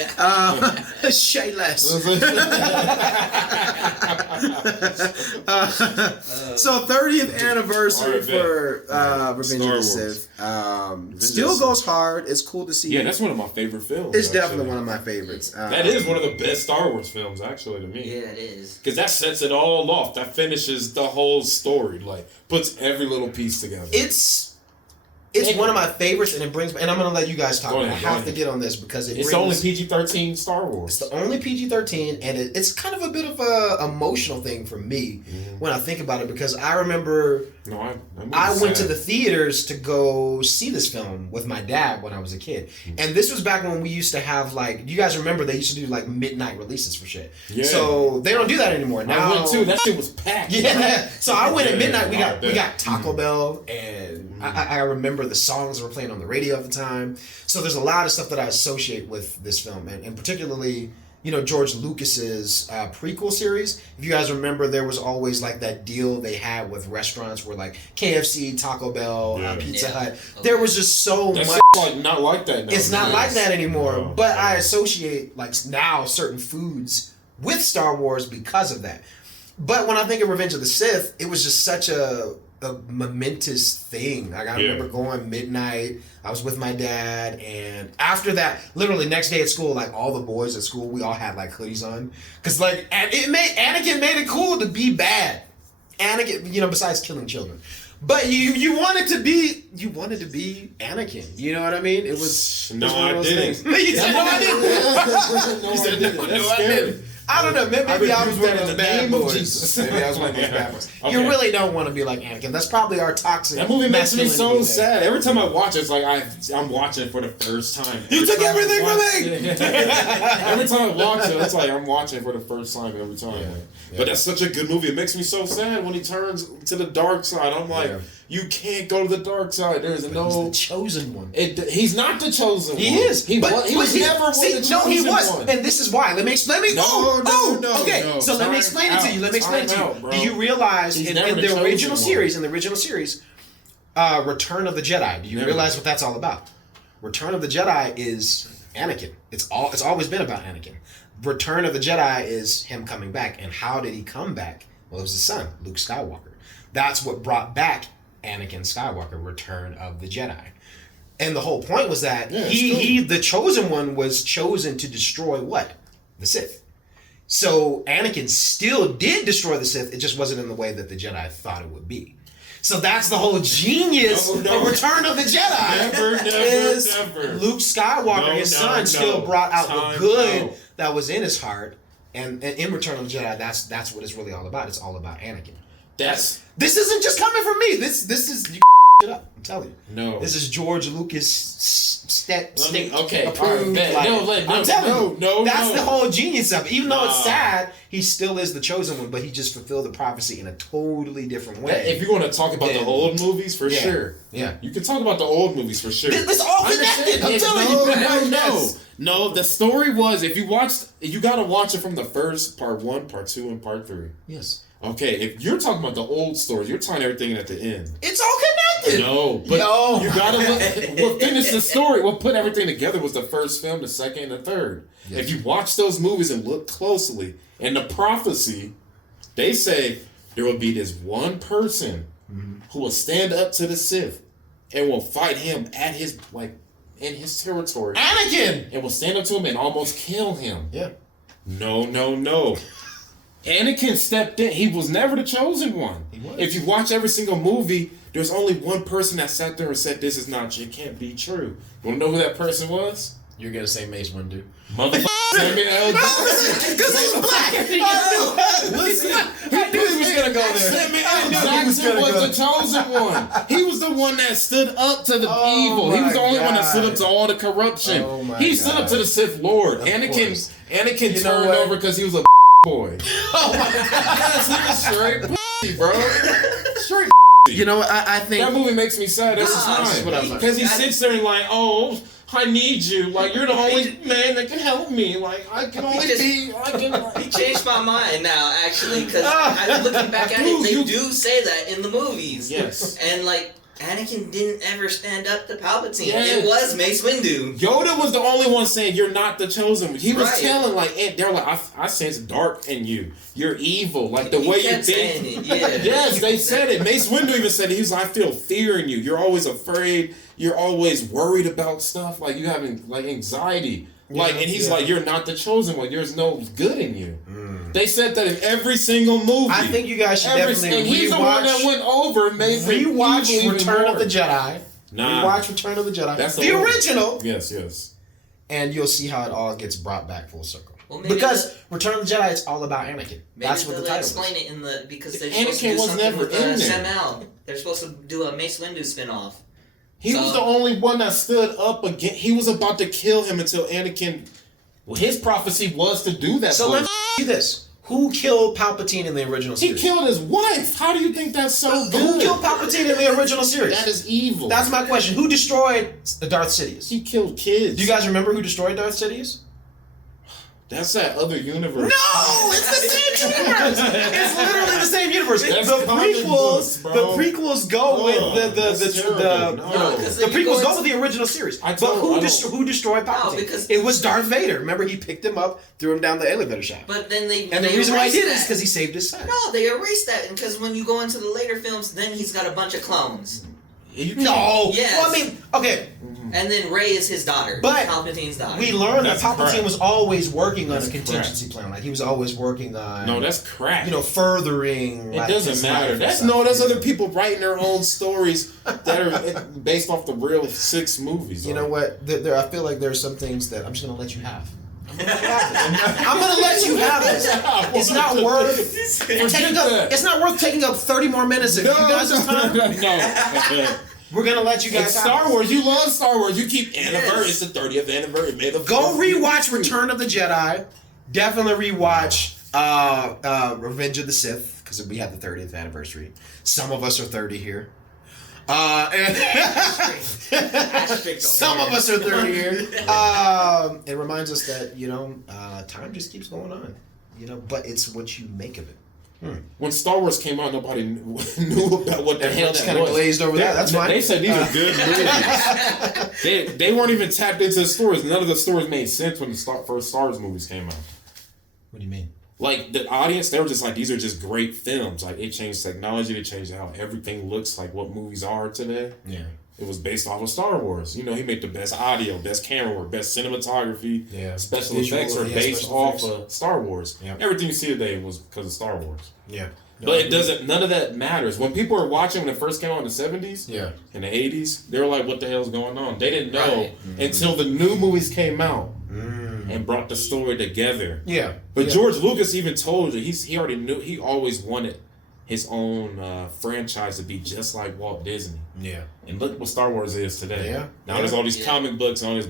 Shay less. So 30th anniversary for Revenge of the Sith. Still goes hard. It's cool to see. Yeah, that's one of my favorite films. It's definitely one of my favorites. That is one of the best Star Wars films, actually, to me. Yeah, it is. Because that sets it all off. That finishes the whole story. Like, puts every little piece together. It's one of my favorites, and it brings. And I'm gonna let you guys talk. I have to get on this because it's the only PG-13 Star Wars. It's the only PG-13, and it's kind of a bit of a emotional thing for me when I think about it, because I remember I went to the theaters to go see this film with my dad when I was a kid, and this was back when we used to have like, you guys remember they used to do like midnight releases for shit. Yeah. So they don't do that anymore. Now I went too. That shit was packed. Yeah. So I went at midnight. We got Taco Bell, and I remember the songs that were playing on the radio at the time. So there's a lot of stuff that I associate with this film, and particularly George Lucas's prequel series. If you guys remember, there was always like that deal they had with restaurants where like KFC, Taco Bell, Pizza Hut. Okay. There was just so much. Like not like that. It's not like that anymore. But I associate like now certain foods with Star Wars because of that. But when I think of Revenge of the Sith, it was just such a momentous thing. Like I remember going midnight. I was with my dad, and after that, literally next day at school, like all the boys at school, we all had like hoodies on, cause like Anakin made it cool to be bad. Anakin, besides killing children, but you wanted to be Anakin. You know what I mean? It was I didn't. You said no, I didn't. You said no, I didn't. I don't know. Maybe I was one of those bad boys. Maybe I was one of those bad boys. Okay. You really don't want to be like Anakin. That's probably our toxic. That movie makes me so sad. Every time I watch it, it's like I'm watching it for the first time. You took everything from me. Every time I watch it, it's like I'm watching it for the first time every time. Yeah. But that's such a good movie. It makes me so sad when he turns to the dark side. I'm like, you can't go to the dark side. There's He's the chosen one. He's not the chosen one. He is. He was never the chosen he was. one. And this is why. Let me explain. No. Okay, so let me explain it to you. Do you realize in the original series, Return of the Jedi, do you realize what that's all about? Return of the Jedi is Anakin. It's always been about Anakin. Return of the Jedi is him coming back. And how did he come back? Well, it was his son, Luke Skywalker. That's what brought back Anakin Skywalker, Return of the Jedi. And the whole point was that he the chosen one, was chosen to destroy what? The Sith. So Anakin still did destroy the Sith. It just wasn't in the way that the Jedi thought it would be. So that's the whole genius of Return of the Jedi. Never. Luke Skywalker, his son, still brought out the good that was in his heart. And in Return of the Jedi, that's what it's really all about. It's all about Anakin. This isn't just coming from me. This is you it up. I'm telling you. No. This is George Lucas state approved. I'm telling you. That's the whole genius of it. Even though it's sad, he still is the chosen one, but he just fulfilled the prophecy in a totally different way. If you want to talk about the old movies, for sure. Yeah. You can talk about the old movies for sure. This all connected. I'm telling you. No, the story was, if you watched, you got to watch it from the first part 1, part 2, and part 3. Yes. Okay, if you're talking about the old stories, you're tying everything in at the end. It's all connected. No, but you gotta look. What finished the story? What put everything together was the first film, the second, and the third. Yes. If you watch those movies and look closely, and the prophecy, they say there will be this one person who will stand up to the Sith and will fight him at his in his territory. Anakin! And will stand up to him and almost kill him. Yeah. No. Anakin stepped in. He was never the chosen one. If you watch every single movie, there's only one person that sat there and said, "This is not. It can't be true." You want to know who that person was? You're gonna say Mace Windu. Motherfucker. Samuel L. Jackson. Because he's black. I knew he was gonna go there. Samuel L. Jackson was the chosen one. He was the one that stood up to the evil. He was the only one that stood up to all the corruption. He stood up to the Sith Lord. Anakin turned over because he was a boy. Oh my God. He was straight bro. Straight. You know, I think that movie makes me sad. That's fine. Because he sits there and like, oh, I need you. Like, you're the only man that can help me. Like, I can only be. He changed my mind now, actually, because looking back at it, they do say that in the movies. Yes. And like, Anakin didn't ever stand up to Palpatine. Yeah. It was Mace Windu. Yoda was the only one saying, "You're not the chosen one." He was telling, like, they're like, I sense dark in you. You're evil. Like, the way you think. Yes, they said it. Mace Windu even said it. He was like, "I feel fear in you. You're always afraid. You're always worried about stuff. Like, you having, like, anxiety." Like, and he's like, "You're not the chosen one. There's no good in you." They said that in every single movie. I think you guys should definitely and he's the one that went over and made rewatch Return of the Jedi. Nah. Rewatch Return of the Jedi. That's the original. Yes. And you'll see how it all gets brought back full circle. Well, because Return of the Jedi, it's all about Anakin. That's what the title explain it in the because they're supposed to do something with Samuel. They're supposed to do a Mace Windu spinoff. He was the only one that stood up again. He was about to kill him until Anakin. Well, his prophecy was to do that. So let's see this. Who killed Palpatine in the original series? He killed his wife. How do you think that's so good? Who killed Palpatine in the original series? That is evil. That's my question. Who destroyed Darth Sidious? He killed kids. Do you guys remember who destroyed Darth Sidious? That's that other universe. No, it's the same universe. It's literally the same universe. That's The prequels, books, the prequels go with the prequels go with the original series. But who destroyed Palpatine? because it was Darth Vader. Remember, he picked him up, threw him down the elevator shaft. But then the reason why he did it is because he saved his son. No, they erased that because when you go into the later films, then he's got a bunch of clones. No. Yes. Well, I mean, okay. And then Rey is his daughter. But Palpatine's daughter. We learned that Palpatine was always working on a contingency plan. Like he was always working on. No, that's crap. Furthering. It doesn't matter. That's other people writing their own stories that are based off the real 6 movies. You know what? I feel like there's some things that I'm just gonna let you have. I'm gonna let you have this. It's not worth taking up. It's not worth taking up 30 more minutes of you guys' time. No. We're gonna let you guys. It's Star Wars. You love Star Wars. You keep anniversary. It's the 30th anniversary. Go rewatch Return of the Jedi. Definitely rewatch Revenge of the Sith because we had the 30th anniversary. Some of us are 30 here. Some of us are 30 here. It reminds us that time just keeps going on. But it's what you make of it. When Star Wars came out, nobody knew about what the hell that was. Kind of glazed over that. That's fine. They said these are good movies. They weren't even tapped into the stories. None of the stories made sense when the first Star Wars movies came out. What do you mean? Like, the audience, they were just like, these are just great films. Like, it changed technology. It changed how everything looks like what movies are today. Yeah. It was based off of Star Wars. He made the best audio, best camera work, best cinematography. Yeah. Special effects are based off of Star Wars. Yep. Everything you see today was because of Star Wars. Yeah. But none of that matters. When people were watching when it first came out in the 70s, in the 80s, they were like, what the hell's going on? They didn't know until the new movies came out and brought the story together. Yeah. But George Lucas even told you, he already knew, he always wanted his own franchise to be just like Walt Disney. Yeah. And look what Star Wars is today. Yeah. Now there's all these comic books and all this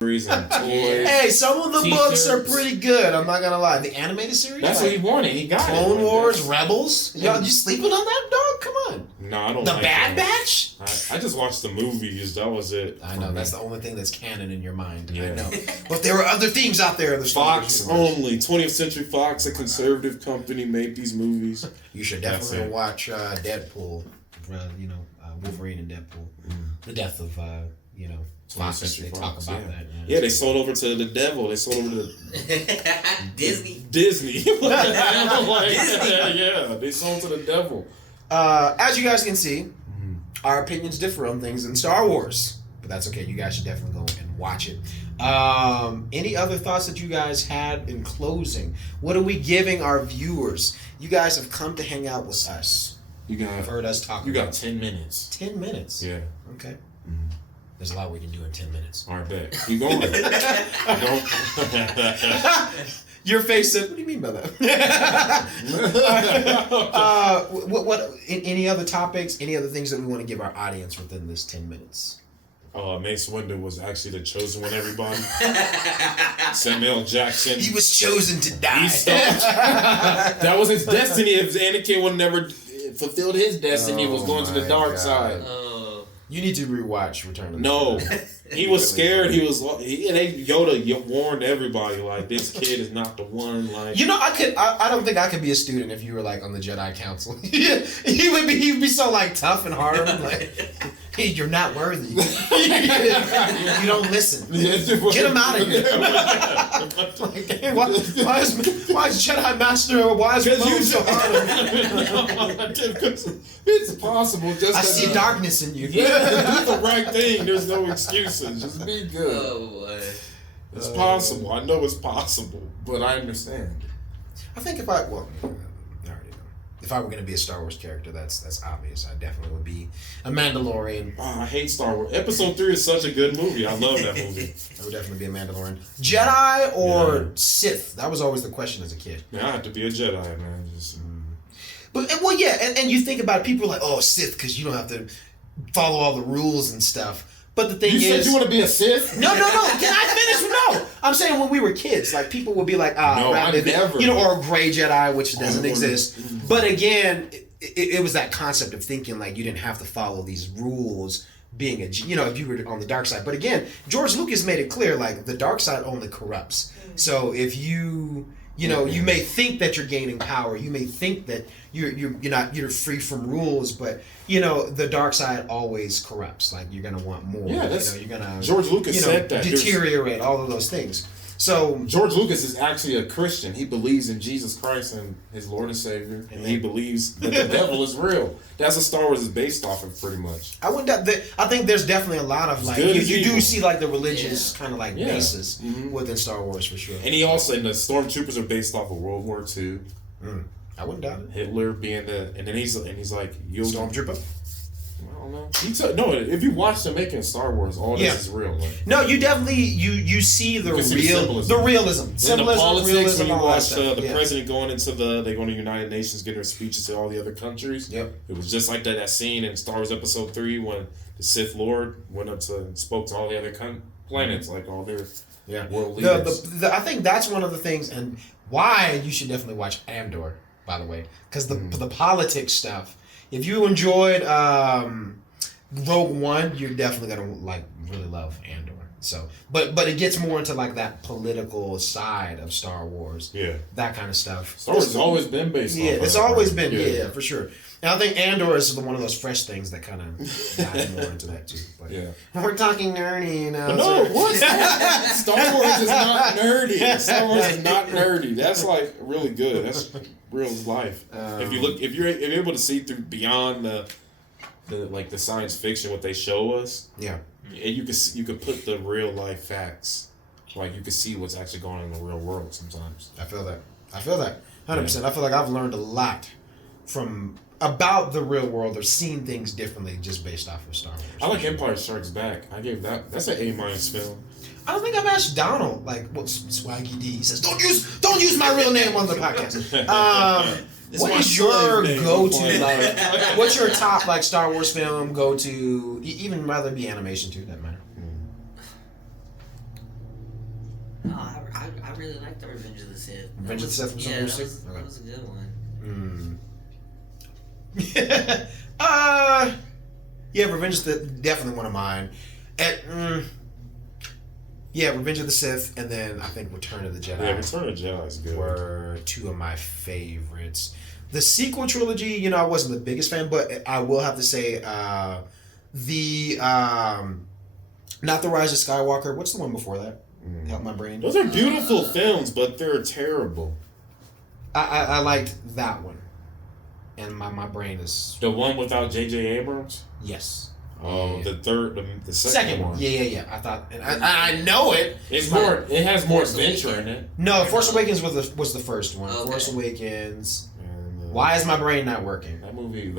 series and toys. Hey, some of the books are pretty good. I'm not gonna lie. The animated series. That's what he wanted. He got Clone Wars, Rebels. Y'all, you sleeping on that, dog? Come on. No, I don't. The like Bad that. Batch. I just watched the movies. That was it. I know that's the only thing that's canon in your mind. Yeah. I know. But there were other things out there. Fox only. 20th Century Fox, a conservative company, made these movies. You should definitely watch Deadpool. Wolverine and Deadpool. The death of Fox. They talk about that. Yeah, they sold over to the devil. They sold over to Disney. Yeah, they sold to the devil. As you guys can see, our opinions differ on things in Star Wars, but that's okay. You guys should definitely go and watch it. Any other thoughts that you guys had in closing? What are we giving our viewers? You guys have come to hang out with us. You've heard us talk. You got 10 minutes. 10 minutes. Yeah. Okay. There's a lot we can do in 10 minutes. All right, bet. Keep going. Your face said, what do you mean by that? What? Any other topics? Any other things that we want to give our audience within this 10 minutes? Mace Windu was actually the chosen one, everybody. Samuel Jackson. He was chosen to die. That was his destiny. If Anakin would never fulfilled his destiny, was going to the dark side. You need to rewatch Return of the No. He was scared. Yoda warned everybody, like, this kid is not the one. Like, I don't think I could be a student if you were like on the Jedi Council. He'd be so like tough and hard. Like, hey, you're not worthy. You don't listen. Get him out of here. Like, hey, why is Jedi Master? Why is Ramon so hard? It's possible. I see darkness in you. Yeah, do the right thing. There's no excuses. Just be good. Oh boy. It's possible. I know it's possible, but I understand. I think if I already know. If I were going to be a Star Wars character, that's obvious. I definitely would be a Mandalorian. Oh, I hate Star Wars. Episode 3 is such a good movie. I love that movie. I would definitely be a Mandalorian. Jedi or Sith? That was always the question as a kid. Yeah, I have to be a Jedi, man. But yeah, and you think about it, people are like, oh, Sith, because you don't have to follow all the rules and stuff. But the thing is... You said you want to be a Sith? No. Can I finish? No. I'm saying when we were kids, like, people would be like, no, I never. or a gray Jedi, which doesn't exist. But again, it was that concept of thinking like you didn't have to follow these rules being if you were on the dark side. But again, George Lucas made it clear like the dark side only corrupts. So if you may think that you're gaining power, you may think that you're free from rules, but the dark side always corrupts. Like you're gonna want more. Yeah, you're gonna George Lucas said that deteriorate all of those things. So George Lucas is actually a Christian. He believes in Jesus Christ and his Lord and Savior, and he believes that the devil is real. That's what Star Wars is based off of, pretty much. I think there's definitely a lot of like you do see like the religious kind of like basis within Star Wars for sure. And he also, and the Stormtroopers are based off of World War II. I wouldn't doubt it. Hitler being and then he's like Stormtrooper. I don't know. If you watch the making of Star Wars, all this is real. Like, no, you definitely you see the realism. Symbolism, the politics when you watch the president going into they go to the United Nations, getting their speeches to all the other countries. Yep. It was just like that scene in Star Wars Episode 3 when the Sith Lord went up and spoke to all the other planets, like all their world leaders. I think that's one of the things, and why you should definitely watch Andor, by the way, because the politics stuff. If you enjoyed Rogue One, you're definitely gonna really love Andor. So, but it gets more into like that political side of Star Wars. Yeah, that kind of stuff. Star Wars has always been based. Yeah, it's always been. For sure. And I think Andor is one of those fresh things that kind of dive more into that too. But we're talking nerdy, No, what? Star Wars is not nerdy. Star Wars is not nerdy. That's like really good. That's real life. If you're able to see through beyond the science fiction, what they show us. Yeah. And you could put the real life facts. Like you could see what's actually going on in the real world sometimes. I feel that. 100%. I feel like I've learned a lot about the real world or seen things differently just based off of Star Wars. I like Empire Strikes Back. I gave that's an A- film. I don't think I've asked Donald Swaggy D. He says, don't use my real name on the podcast. What is your go-to what's your top Star Wars film go-to? Even rather be animation too, doesn't matter. No, I really like the Revenge of the Sith. Revenge of the Sith was that was a good one. Revenge of the definitely one of mine. Revenge of the Sith, and then I think Return of the Jedi. Yeah, Return of the Jedi is good. Were two of my favorites. The sequel trilogy, I wasn't the biggest fan, but I will have to say not the Rise of Skywalker. What's the one before that? Help my brain. Those are beautiful films, but they're terrible. I liked that one. And my brain is... The one without J.J. Abrams? Yes. Oh, yeah. The second one. Yeah. I thought... And I know it. It's more... It has more adventure in it. No, Force Awakens was the first one. Okay. Force Awakens. Why is my brain not working? That movie...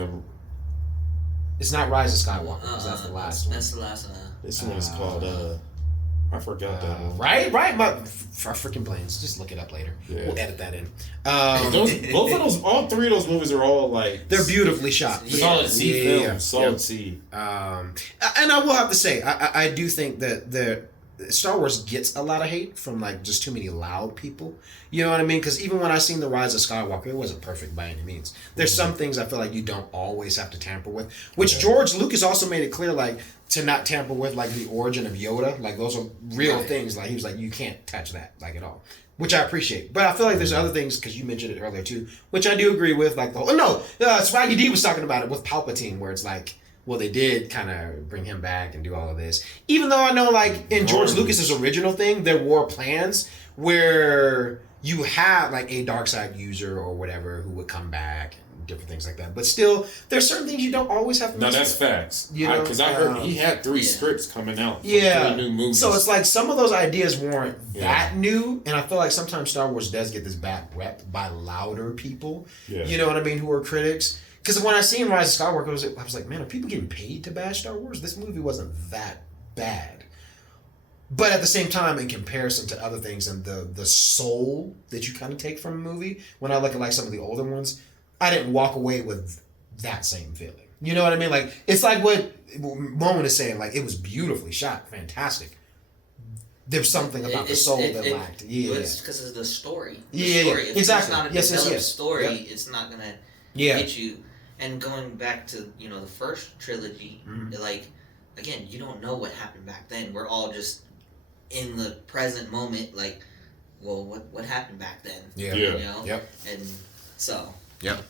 It's not Rise of Skywalker, because that's the last one. That's the last one. This one is called... I forgot that one. Right? My freaking brains. Just look it up later. Yeah. We'll edit that in. All three of those movies are all they're beautifully shot. Solid C films. Solid C. And I will have to say, I do think that Star Wars gets a lot of hate from just too many loud people. You know what I mean? Because even when I seen The Rise of Skywalker, it wasn't perfect by any means. There's some things I feel like you don't always have to tamper with, which George Lucas also made it clear to not tamper with the origin of Yoda. Those are real things. He was you can't touch that at all, which I appreciate. But I feel like there's other things, because you mentioned it earlier too, which I do agree with. Swaggy D was talking about it with Palpatine, where it's well, they did kind of bring him back and do all of this. Even though I know, in George Lucas's original thing, there were plans where you had, a dark side user or whatever who would come back and different things like that. But still, there's certain things you don't always have to No, that's facts. Because I heard he had 3 scripts coming out for 3 new movies. So it's some of those ideas weren't that new. And I feel like sometimes Star Wars does get this bad rep by louder people. Yeah. You know what I mean? Who are critics. Because when I seen Rise of Skywalker, I was like, man, are people getting paid to bash Star Wars? This movie wasn't that bad. But at the same time, in comparison to other things and the soul that you kind of take from a movie, when I look at some of the older ones, I didn't walk away with that same feeling. You know what I mean? It's like what Moen is saying. It was beautifully shot, fantastic. There's something about the soul that lacked. Yeah, it's because of the story. Story. If exactly. It's not a developed story. Yep. It's not gonna get you. And going back to, the first trilogy, like, again, you don't know what happened back then. We're all just in the present moment, like, well, what happened back then? Yeah. Yep. And so. Yep.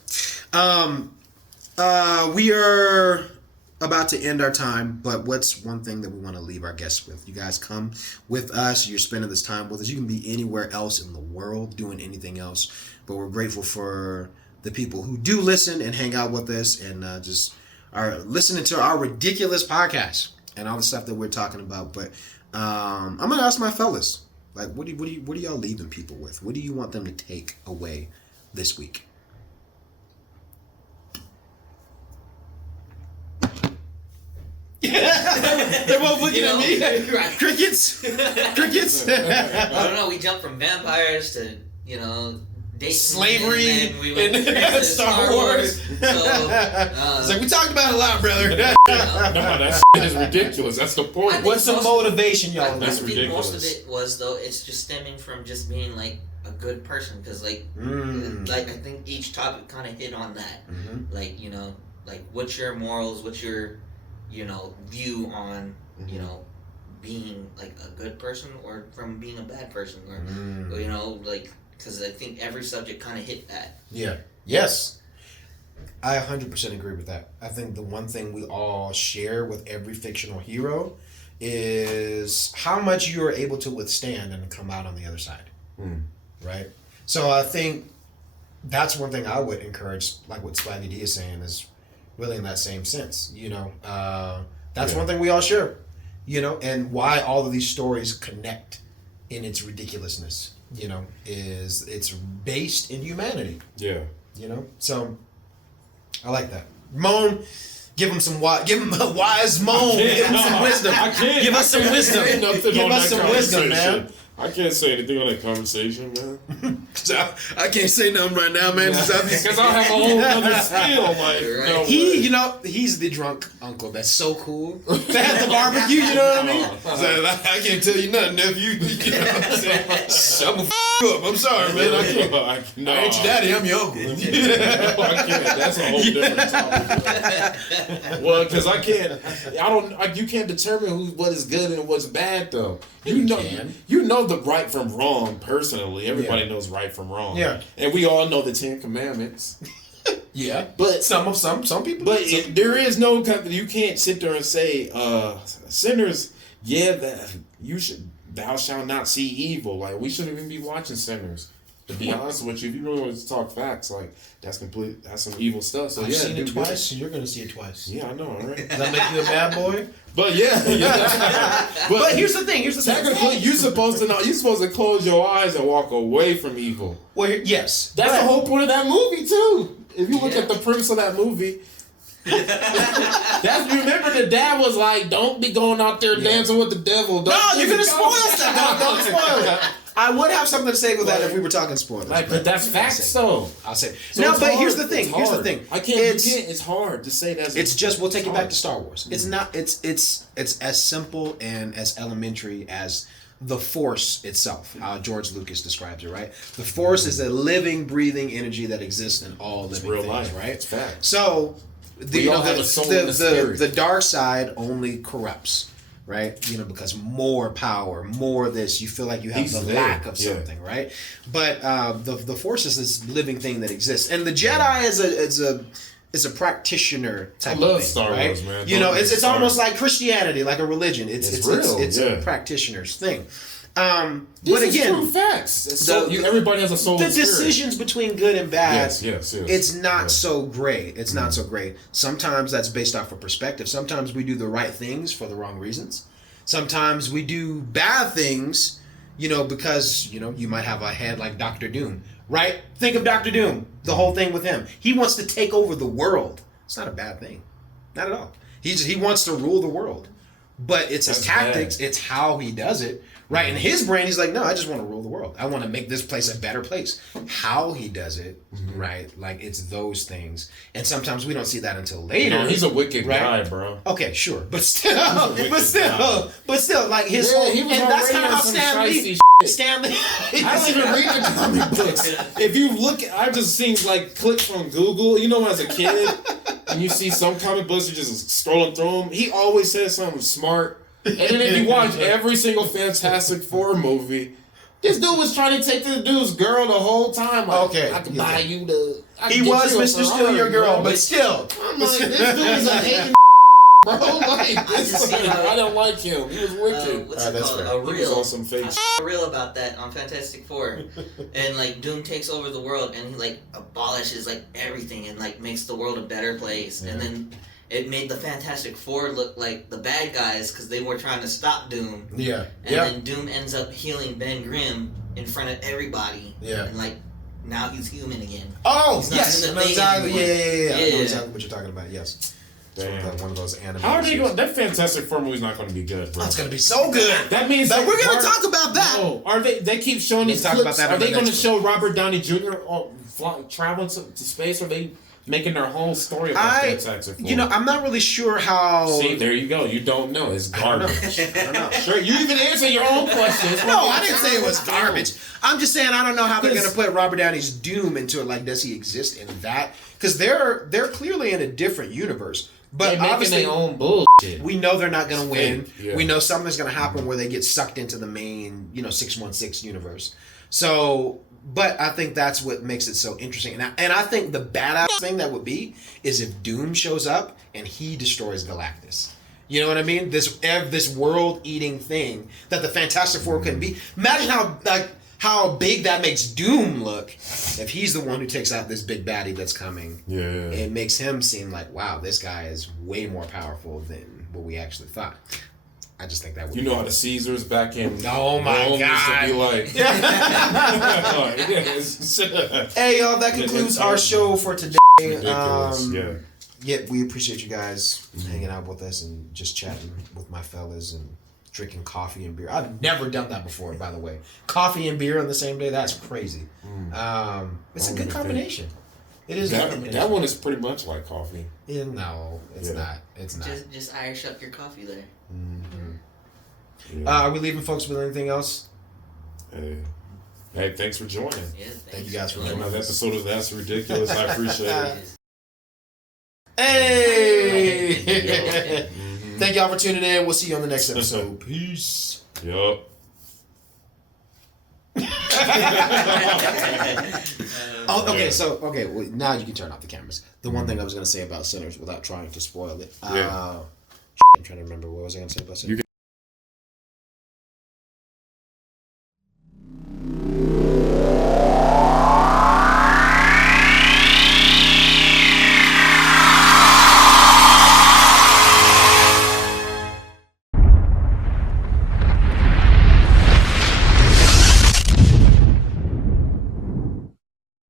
We are about to end our time, but what's one thing that we want to leave our guests with? You guys come with us. You're spending this time with us. You can be anywhere else in the world doing anything else, but we're grateful for the people who do listen and hang out with us and just are listening to our ridiculous podcast and all the stuff that we're talking about. But I'm gonna ask my fellas, like, what do y'all leaving people with? What do you want them to take away this week? They're both looking at me. Right. Crickets. Crickets. I don't know. We jumped from vampires to slavery and we went and to Star Wars. So, it's like we talked about it a lot, brother. No, that is ridiculous. That's the point. What's the motivation, y'all? I That's think ridiculous. most of it was, though, it's just stemming from just being like a good person, because like I think each topic kind of hit on that. Like, like what's your morals, what's your view on being like a good person or from being a bad person, or like, because I think every subject kind of hit that. Yeah. Yes. I 100% agree with that. I think the one thing we all share with every fictional hero is how much you are able to withstand and come out on the other side. Right? So I think that's one thing I would encourage, like what Swaggy D is saying, is really in that same sense. That's one thing we all share, and why all of these stories connect in its ridiculousness, is it's based in humanity. Yeah. So I like that. Moan, give him a wise moan. Give him some wisdom. Give us some wisdom. Give us some wisdom, man. I can't say anything on that conversation, man. I can't say nothing right now, man. Because I'll have a whole other skill. Like, no he, he's the drunk uncle that's so cool. They had the barbecue, you know what I mean? So, I can't tell you nothing, nephew. You know what I'm saying? Shut the up. I'm sorry, man. I can't. I ain't your daddy. I'm your uncle. No, I can't. That's a whole different topic. Well, because I can't. You can't determine what is good and what's bad, though. You know the right from wrong personally. Everybody knows right from wrong. Yeah. And we all know the 10 Commandments. Yeah. But some people. But there is no, you can't sit there and say, sinners, thou shalt not see evil. Like, we shouldn't even be watching sinners. To be honest with you, if you really want to talk facts, like, that's some evil stuff. So I've seen it twice, so you're going to see it twice. Yeah, I know, right? Does that make you a bad boy? But yeah. But here's the thing. Technically, you're supposed to close your eyes and walk away from evil. Well, yes. That's the whole point of that movie, too. If you look at the premise of that movie, remember the dad was like, don't be going out there dancing with the devil. You're going to spoil stuff. Don't spoil it. I would have something to say with that if we were talking spoilers. But that's facts, though. I'll say. So no, but here's the thing. It's hard to say that. It's just, we'll take it back to Star Wars. It's not. It's as simple and as elementary as the Force itself, how George Lucas describes it, right? The Force is a living, breathing energy that exists in all living things, life, right? It's fact. So the dark side only corrupts. Right, because more power, more this, you feel like you have the lack of something, right? But the Force is this living thing that exists, and the Jedi is a practitioner type of thing. I love Star Wars, man. It's almost like Christianity, like a religion. It's real. It's a practitioner's thing. But again, true facts. Everybody has a soul. The decisions between good and bad. Yes. It's not so great. It's not so great. Sometimes that's based off of perspective. Sometimes we do the right things for the wrong reasons. Sometimes we do bad things, because you might have a head like Dr. Doom, right? Think of Dr. Doom. The whole thing with him. He wants to take over the world. It's not a bad thing, not at all. He wants to rule the world, but it's his tactics. Bad. It's how he does it. Right? In his brain, he's like, no, I just want to rule the world. I want to make this place a better place. How he does it, right? Like, it's those things. And sometimes we don't see that until later. No, he's a wicked guy, bro. Okay, sure. But still, like his whole... He was and that's kind of how Stanley... I don't even read the comic books. If you look, I've just seen, like, clips on Google. You know, as a kid, and you see some comic books, you're just scrolling through them. He always says something smart. And then if you watch every single Fantastic Four movie, this dude was trying to take this dude's girl the whole time. Like, okay. I could buy you the... He was Mr. Steal Your Girl, but still. I'm like, this dude is a hating bro. Like, I don't like him. He was wicked. What's it called? A He was on some fake a reel about that on Fantastic Four. And, like, Doom takes over the world and he, like, abolishes, like, everything and, like, makes the world a better place. Yeah. And then... it made the Fantastic Four look like the bad guys because they were trying to stop Doom. Yeah. And then Doom ends up healing Ben Grimm in front of everybody. Yeah. And, like, now he's human again. Oh, yes. I know exactly. Yeah. I know exactly what you're talking about. Yes. Damn. So one of those animated. How are they going? That Fantastic Four movie's not going to be good, bro. Oh, it's going to be so good. That means that we're going to talk about that. No. Are they? They keep showing these clips. About that are they going to show Robert Downey Jr. Traveling to space? Or are they making their whole story about Fantastic Four? You know, I'm not really sure how... See, there you go. You don't know. It's garbage. I don't know. Sure, you even answer your own questions. No, I didn't say it was garbage. I'm just saying I don't know how they're going to put Robert Downey's Doom into it. Like, does he exist in that? Because they're clearly in a different universe. But they're obviously, making their own bullshit. We know they're not going to win. Yeah. We know something's going to happen where they get sucked into the main, 616 universe. So... but I think that's what makes it so interesting. And I think the badass thing that would be is if Doom shows up and he destroys Galactus. You know what I mean? This world-eating thing that the Fantastic Four couldn't be. Imagine how big that makes Doom look if he's the one who takes out this big baddie that's coming. Yeah. It makes him seem like, wow, this guy is way more powerful than what we actually thought. I just think that would know how the Caesars back in oh my Rome God. Used to be like. Hey y'all, that concludes our show for today. Ridiculous. Yeah, we appreciate you guys hanging out with us and just chatting with my fellas and drinking coffee and beer. I've never done that before, by the way. Coffee and beer on the same day, that's crazy. It's a good combination. It is. That one is pretty much like coffee. Yeah, no, it's not. It's not. Just Irish up your coffee there. Mm-hmm. Yeah. Are we leaving folks with anything else? Hey, thanks for joining. Yeah, thank you guys for joining. Another episode of That's Ridiculous. I appreciate it. Hey! Thank y'all for tuning in. We'll see you on the next episode. Peace. Yup. Well, now you can turn off the cameras. The one thing I was going to say about Sinners without trying to spoil it. I'm trying to remember what was I going to say about Sinners.